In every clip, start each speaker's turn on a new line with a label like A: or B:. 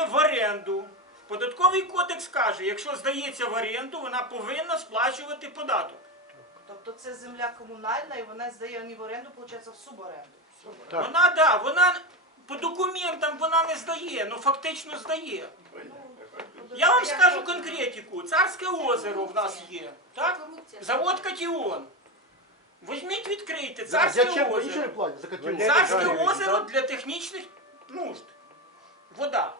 A: здає в оренду, податковий кодекс каже, якщо здається в оренду, вона повинна сплачувати податок.
B: Тобто це земля комунальна і вона здає не в оренду, виходить, в суборенду.
C: Так.
A: Вона да, вона по документам вона не здає, але фактично здає. Я вам скажу конкретику. Царське озеро в нас є. Так? Завод Катіон. Візьміть, відкрийте. Царське
C: Зачем? Ничего не
A: озеро.
C: платите за котел?
A: Царське озеро для технічних нужд. Вода.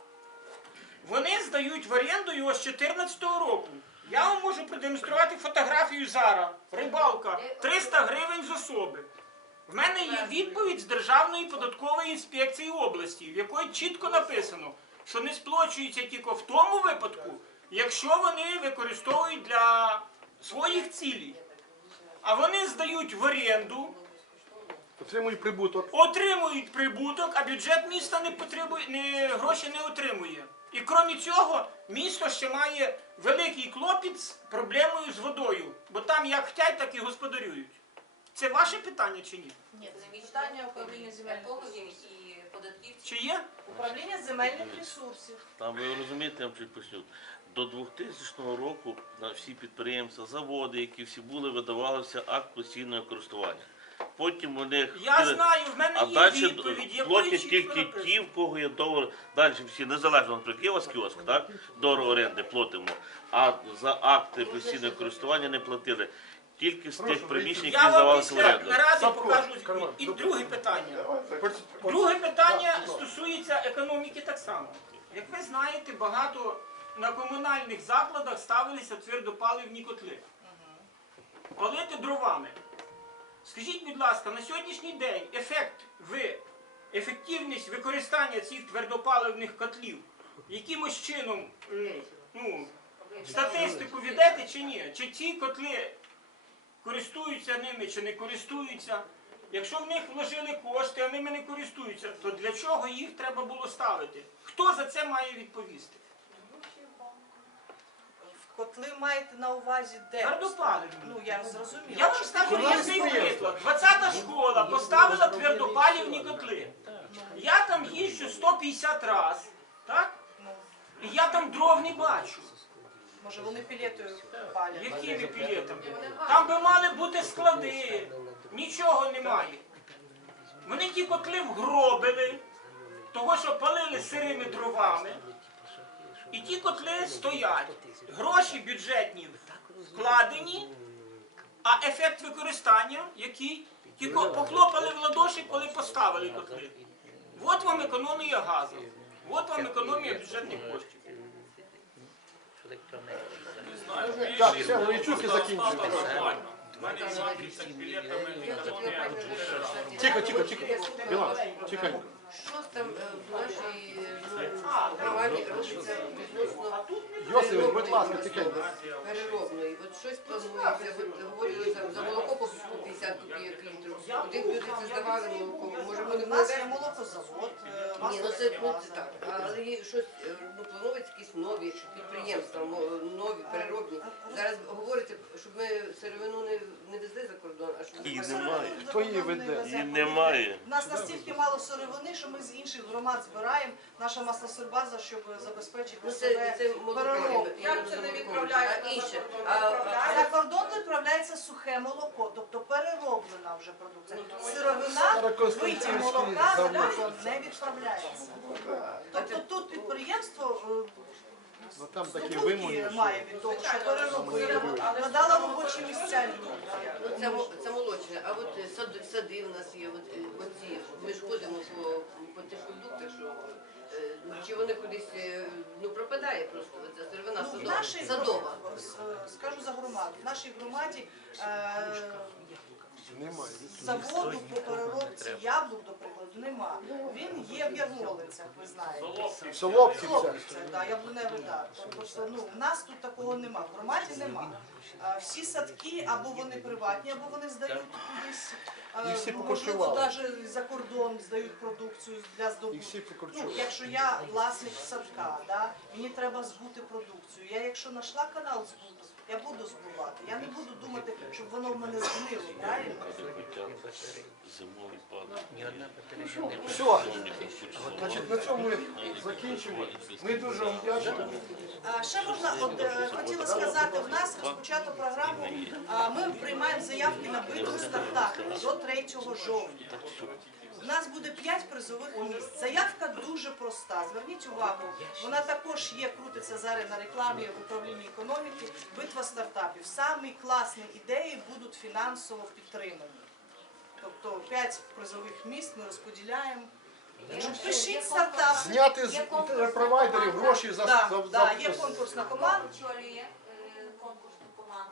A: Вони здають в оренду його з 14-го року. Я вам можу продемонструвати фотографію зараз. Рибалка. 300 гривень з особи. В мене є відповідь з Державної податкової інспекції області, в якої чітко написано, що не сплачується тільки в тому випадку, якщо вони використовують для своїх цілей. А вони здають в оренду,
C: Отримують прибуток.
A: отримують прибуток, а бюджет міста не потребує, не, гроші не отримує. І крім цього, місто ще має великий клопіт з проблемою з водою, бо там як хотять, так і господарюють. Це ваше питання чи ні?
B: Ні, це питання управління земельних ресурсів.
D: і податківців.
A: Чи є?
B: Управління земельних ресурсів.
E: Там ви розумієте, я вам чуть поясню. До 2000 року на всі підприємства, заводи, які всі були, видавалося акт постійного користування. Потім вони
A: Я знаю, в мене
E: а
A: є
E: далі
A: відповідь, якої
E: платять тільки ті, в кого є договор. Далі всі незалежно наприклад, є у вас кіоск, так? Договор оренди платимо. А за акти постійного користування не платили. Тільки з тих приміщень, які
A: Я вам
E: здавалися в
A: після
E: оренду.
A: наради покажу. І друге питання. Друге питання стосується економіки так само. Як ви знаєте, багато на комунальних закладах ставилися твердопаливні котли. Палити дровами. Скажіть, будь ласка, на сьогоднішній день ефект ви, ефективність використання цих твердопаливних котлів якимось чином ну, статистику ведете чи ні? Чи ці котли користуються ними чи не користуються? Якщо в них вложили кошти, а ними не користуються, то для чого їх треба було ставити? Хто за це має відповісти?
B: Котли маєте на увазі де?
A: Твердопаливні.
B: Ну я зрозуміла.
A: Я вам скажу ясний приклад. 20-та школа поставила твердопалівні котли. Я там їжджу 150 разів, так? І я там дров не бачу.
B: може вони пілетою палять.
A: Якими пілетами? Там би мали бути склади. Нічого немає. Вони ті котли вгробили, того, що палили сирими дровами. І ті котли стоять. Гроші бюджетні вкладені, а ефект використання який? Тільки похлопали в ладоші, коли поставили котли. От вам економія газу. От вам економія бюджетних коштів.
C: Так, все, Гречуки закінчили. Тихо, тихо, тихо. Білан, тихонько.
D: Що там е, в нашій е, робиться відносно
C: Йосиф, будь ласка, тихенько.
D: переробної? От щось планується, от говорили за, за молоко по 50 копійок літру. Один люди це здавали молоко. Може вони
B: У нас є молокозавод. е,
D: ні, ну це, ну, це так. Але є щось е, ну, планується якісь нові підприємства, мо- нові переробні. Зараз говориться, щоб ми сировину не, не везли за кордон, а щоб
E: І немає.
C: Хто її веде?
E: Її немає.
B: У нас настільки мало сировини, що ми з інших громад збираємо наша маслосербаза, щоб забезпечити
D: Ну,
B: себе
D: це молоко.
B: переробку.
D: Як це не відправляють? А інше.
B: За кордон відправляється сухе молоко, тобто перероблена вже продукція. Сировина,
C: Старокостянтинський
B: витім молока не відправляється. Тобто тут підприємство
C: Ну там
B: е,
C: такі вимоги.
B: має від того, що переробило, надала робочі місця.
D: Ну, це, мо- це молочне, а от е, сади, сади в нас є, от, е, оці, ми ж ходимо по, по тих продуктах, що е, вони кудись е, ну, пропадає просто ця сировина
B: Ну,
D: садова.
B: нашій
D: садова.
B: е, скажу за громаду, в нашій громаді е, заводу по переробці яблук, до прикладу, нема. Він є в Ярмолинцях, ви знаєте.
C: В Солопці
B: да, яблуневий дар. Тобто, ну, в нас тут такого нема, в громаді нема. А, Всі садки або вони приватні, або вони здають кудись. а,
C: І всі
B: Можливо,
C: покорчували.
B: навіть за кордон здають продукцію для
C: І
B: здобутку. Ну, якщо я власник садка, да? Мені треба збути продукцію. Я якщо знайшла канал збуту, я буду збувати. Я не буду думати, щоб воно в мене згнило, правильно?
E: Зимовий пад.
C: Все. Значить, на цьому ми закінчимо. Ми дуже вам вдячні.
B: А, ще можна, от е, хотіла сказати, в нас розпочато програму. Ми приймаємо заявки на битву стартапів до 3 жовтня. У нас буде 5 призових місць. Заявка дуже проста. Зверніть увагу, вона також є, крутиться зараз на рекламі в управлінні економіки. Битва стартапів. Самі класні ідеї будуть фінансово підтримані. Тобто 5 призових місць ми розподіляємо. Пишіть стартап.
C: Зняти з провайдерів гроші за,
B: Да,
C: за,
B: да,
C: за-
B: є конкурсна команда.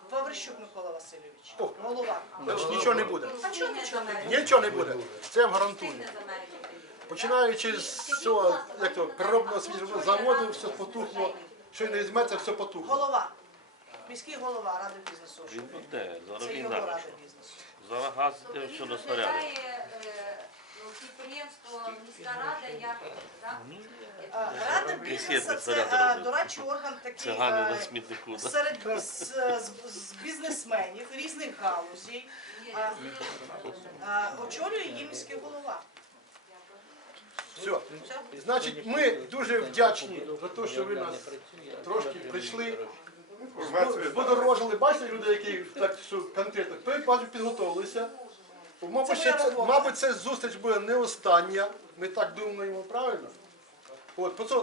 F: Е.
B: Паврищук Микола Васильович,
C: О.
B: голова.
C: Значить, нічого не буде.
B: А чого нічого не буде?
C: Нічого не буде. Це я вам гарантую. Починаючи з цього, як то, переробного свіжого заводу, все потухло. Що не візьметься, все потухло.
B: Голова. Міський голова ради бізнесу.
E: Він буде, зараз
B: Це
E: він
B: його
E: зараз.
B: рада бізнесу.
E: Зараз газ йде
F: він
E: на снаряди.
F: е, підприємство міська рада як так?
B: Рада бізнесу це
E: рада
B: дорадчий орган такий
E: Цигани
B: е,
E: смітнику. да?
B: серед з, з, з бізнесменів різних галузей. А, очолює її міський голова.
C: Все. Значить, ми дуже вдячні за те, що ви нас трошки прийшли. Подорожили, бачите люди, які так що конкретно. Той бачу підготовилися. Мабуть,
B: Це
C: ще це, мабуть, ця зустріч буде не остання. Ми так думаємо, правильно? От, по це,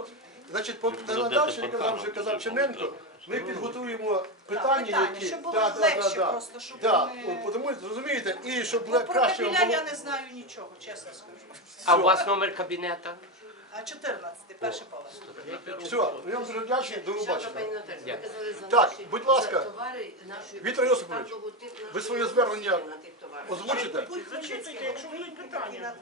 C: значить, по надавши, як казав, вже казав Чененко, ми підготуємо питання,
B: питання,
C: які
B: щоб було легше
C: да, да.
B: просто, щоб
C: Да,
B: вони-
C: от, тому, розумієте, і щоб
B: Ну, про
C: краще
B: кабіля
C: було.
B: я не знаю нічого, чесно скажу.
G: А у вас номер кабінета?
B: А 14, перший поверх.
C: Все, я вам дуже вдячний, до побачення. Так, будь ласка.
D: товари нашої
C: Віктор Йосипович, ви своє звернення
D: на тих товарах.
C: Озвучите?
A: Зачитуйте, якщо будуть питання.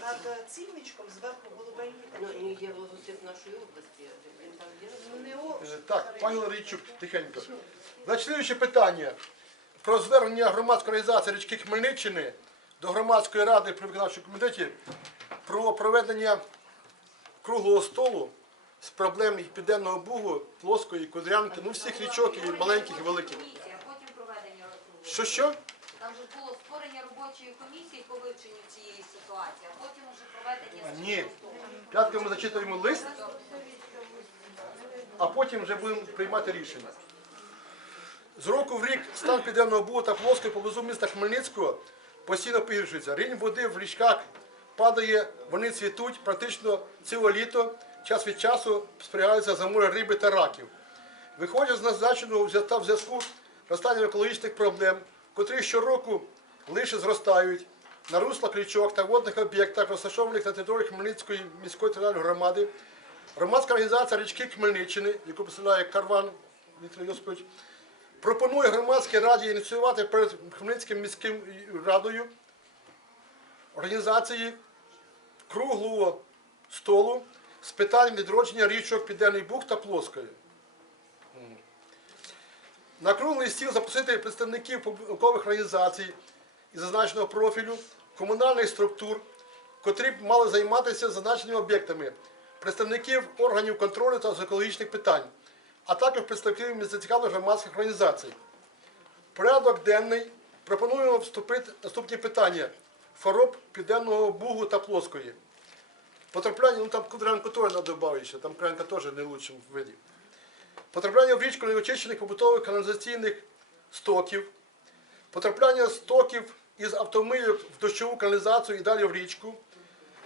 B: Над, е, цільничком зверху голубенький
D: Ну, є логотип нашої області, він там є.
B: Ну, не о-
C: Е, Так, пані Ларійчук, тихенько. Значить, слідуюче питання. Про звернення громадської організації річки Хмельниччини до громадської ради при виконавчому комітеті про проведення круглого столу з проблем південного бугу, плоскої, кудрянки, ну всіх річок і маленьких, і великих. Що що?
F: Там же було створення робочої комісії по вивченню цієї ситуації, а потім уже проведення
C: Ні. П'ятки ми зачитуємо лист, а потім вже будемо приймати рішення. З року в рік стан південного бугу та плоскої поблизу міста Хмельницького постійно погіршується. Рівень води в річках падає, вони цвітуть практично ціле літо. Час від часу спостерігаються замори риби та раків. Виходять з назначеного взята в зв'язку розстанням екологічних проблем, котрі щороку лише зростають на руслах річок та водних об'єктах, розташованих на території Хмельницької міської територіальної громади. Громадська організація річки Хмельниччини, яку представляє Карван Віктор Йосипович, пропонує громадській раді ініціювати перед Хмельницьким міським радою організації круглого столу з питань відродження річок Південний Буг та Плоскої. На круглий стіл запросити представників наукових організацій із зазначеного профілю, комунальних структур, котрі б мали займатися зазначеними об'єктами, представників органів контролю та з екологічних питань, а також представників зацікавлених громадських організацій. Порядок денний пропонуємо вступити наступні питання: хвороб Південного Бугу та Плоскої. Потрапляння, ну там Кудрянко теж треба додати ще, там Кудрянка теж не в лучшому виді. Потрапляння в річку неочищених побутових каналізаційних стоків, потрапляння стоків із автомийок в дощову каналізацію і далі в річку,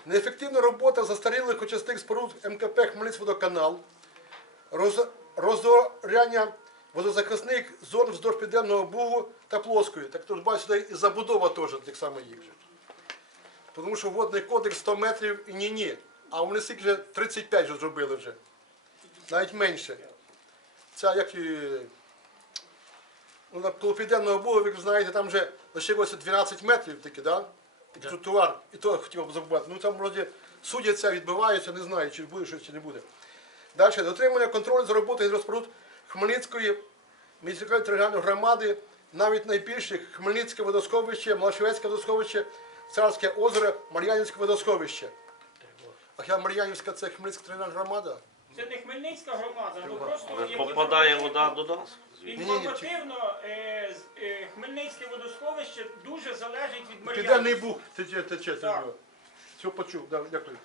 C: неефективна робота застарілих очисних споруд МКП Хмельницький-водоканал, роз- розоряння водозахисних зон вздовж Південного Бугу та Плоскої. Так тут бачите, і забудова теж тих самих їх. Тому що водний кодекс 100 метрів і ні-ні. А вони скільки вже 35 вже зробили вже. Навіть менше. Ця як і. Ну, на Південного Бугу, ви знаєте, там вже лишилося 12 метрів таки, да? Такий тротуар. І то хотів б забувати. Ну там вроді судяться, відбиваються, не знаю, чи буде щось, чи не буде. Далі. Дотримання контролю за роботою гідроспоруд Хмельницької міської територіальної громади, навіть найбільших Хмельницьке водосховище, Малашевецьке водосховище, Царське озеро, Мар'янівське водосховище. А хіба Мар'янівська це Хмельницька територіальна громада?
A: Це не Хмельницька громада, ну просто
E: Але
A: як
E: попадає вода до нас.
A: Інформативно е, з- е, Хмельницьке водосховище дуже залежить від
C: Південний
A: Мар'янки.
C: Буг тече, тече.
A: Так.
C: Все почув, да, дякую.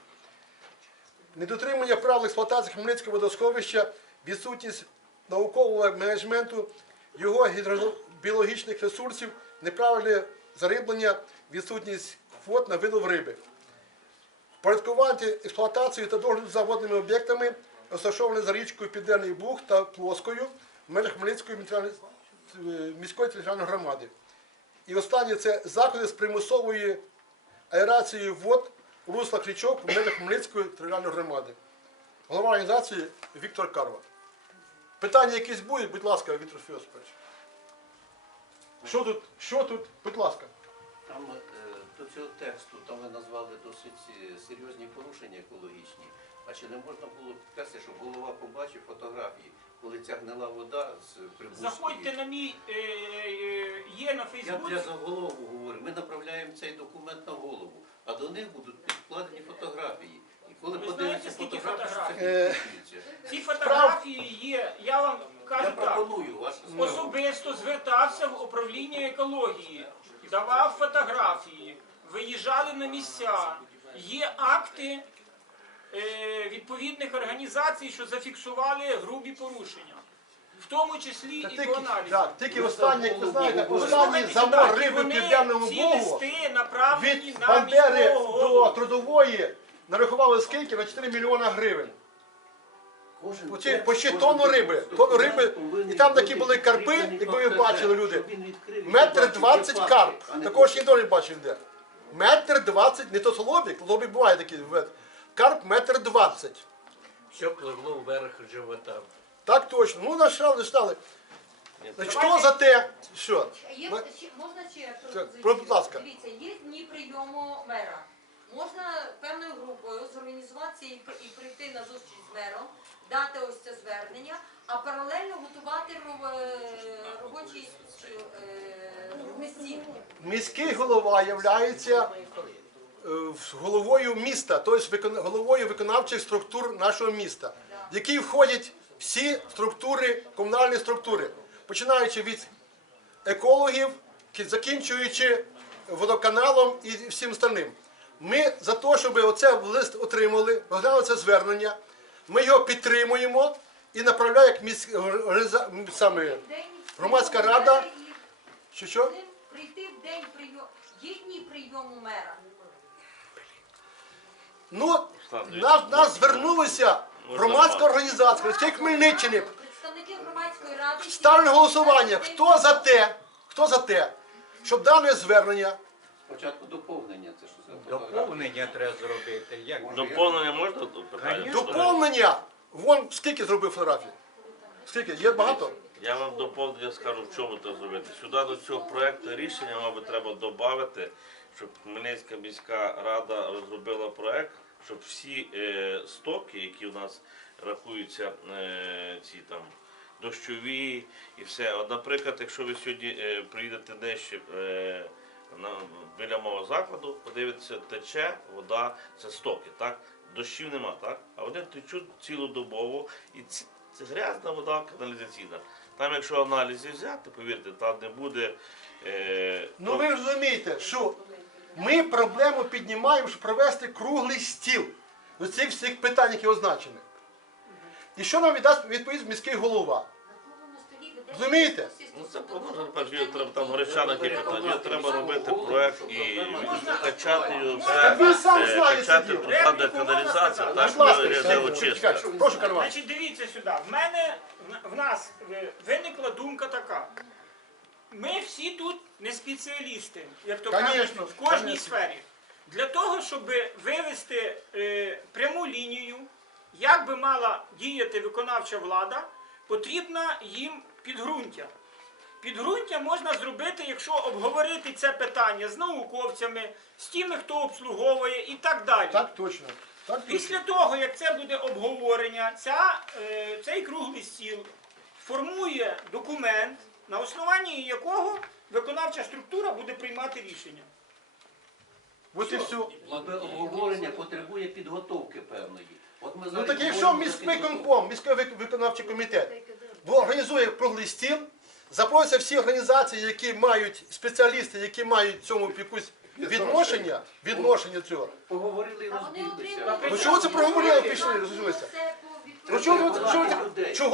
C: Недотримання правил експлуатації Хмельницького водосховища, відсутність наукового менеджменту, його гідробіологічних ресурсів, неправильне зариблення, відсутність квот на вилов риби. Порядкувати експлуатацію та догляд за водними об'єктами, розташованими за річкою Південний Буг та Плоскою, в межах Хмельницької е, міської територіальної громади. І останнє це заходи з примусової аерації вод у руслах річок в межах Хмельницької територіальної громади. Голова організації Віктор Карва. Питання якісь будуть, будь ласка, Віктор Фіоспович. Що тут? Що тут? Будь ласка.
H: Там е, до цього тексту там ви назвали досить е, серйозні порушення екологічні. А чи не можна було підкреслити, щоб голова побачив фотографії, коли ця гнила вода з прибузької?
A: Заходьте на мій е, е, є на
H: Я
A: Фейсбуці.
H: для заголовку говорю. Ми направляємо цей документ на голову, а до них будуть підкладені фотографії. Коли
A: Ви
H: подивиться
A: знаєте, скільки
H: фотографії,
A: фотографій?
H: це підписується.
A: Ці фотографії є. Я вам
H: Я
A: кажу так.
H: пропоную вас
A: Особисто звертався в управління екології, давав фотографії, виїжджали на місця. Є акти е, відповідних організацій, що зафіксували грубі порушення, в тому числі
C: Та
A: і
C: тільки,
A: по аналізу.
C: так, тільки останній, як ви знаєте,
H: Ви
C: останній
A: Слухайте
C: замор
A: сюди,
C: риби в
A: вони
C: Південному
A: ці листи направлені
C: від
A: на
C: Бандери
A: міського
C: до
A: голову.
C: трудової нарахували скільки? На 4 мільйона гривень.
H: Кожен
C: Оці
H: текст,
C: почти тонну риби, тонну риби, і там такі були карпи, якби ви бачили, люди. Метр двадцять карп. Такого ще ніхто не бачив де. Метр двадцять, не то солобік, лобік буває такий. Карп метр двадцять.
G: Що пливло вверх живота.
C: Так точно. Ну, нашали. Значить, хто за те, що?
F: Є
C: Ми-
F: можна ще
C: ласка.
F: Дивіться, є дні прийому мера. Можна певною групою зорганізуватися і, прийти на зустріч з мером, дати ось це звернення, а паралельно готувати е, робочі е, листівки.
C: Міський голова являється е, головою міста, тобто головою виконавчих структур нашого міста, в які входять всі структури, комунальні структури, починаючи від екологів, кі- закінчуючи водоканалом і всім остальним. Ми за те, щоб оце лист отримали, розглянули це звернення, ми його підтримуємо і направляємо як саме Громадська рада. що що?
F: Прийти в день прийому. Є дні прийому мера.
C: Ну, нас, нас звернулися громадська організація Христи Хмельниччини.
F: Представники громадської ради.
C: Ставлю на голосування. Хто за те, хто за те, щоб дане звернення
H: Спочатку доповнення,
G: Доповнення треба зробити. Як
E: Доповнення можна до питання?
C: доповнення. Вон скільки зробив фотографій? Скільки? Є багато?
E: Я вам доповнення скажу, в чому це зробити. Сюди до цього проекту рішення, мабуть, треба додати, щоб Хмельницька міська рада розробила проект, щоб всі е, стоки, які у нас рахуються, е, ці там дощові і все. От, наприклад, якщо ви сьогодні е, приїдете нижче е, на, біля мого закладу, подивитеся, тече вода, це стоки, так? Дощів нема, так? А вони течуть цілодобово і ці, це грязна вода каналізаційна. Там, якщо аналізи взяти, повірте, там не буде. Е,
C: Ну ви розумієте, що ми проблему піднімаємо, щоб провести круглий стіл до цих всіх питань, які означені. І що нам віддасть відповідь міський голова? Розумієте?
E: Ну це положено, перш треба там питання. Треба робити проект і качати його все. е, Качати де каналізація, так резерву
C: чекайте, прошу Карван.
A: Значить, дивіться сюди. В мене в нас е, виникла думка така. Ми всі тут не спеціалісти, як то кажуть, в кожній
C: конечно.
A: сфері. Для того, щоб вивести е, пряму лінію, як би мала діяти виконавча влада, потрібно їм підґрунтя. Підґрунтя можна зробити, якщо обговорити це питання з науковцями, з тими, хто обслуговує і так далі.
C: Так точно. Так точно.
A: Після того, як це буде обговорення, ця, е, цей круглий стіл формує документ, на основанні якого виконавча структура буде приймати рішення.
C: Ось і все.
H: Обговорення потребує підготовки певної. От ми
C: Ну
H: зараз
C: так якщо
H: говоримо
C: міський
H: підготовку.
C: конком, міський вик- виконавчий комітет організує круглий стіл, запросять всі організації, які мають спеціалісти, які мають цьому якусь відношення, відношення цього.
H: Поговорили і розбіглися.
C: Ну чого це проговорили, пішли, розумієте? Ну чого чого чого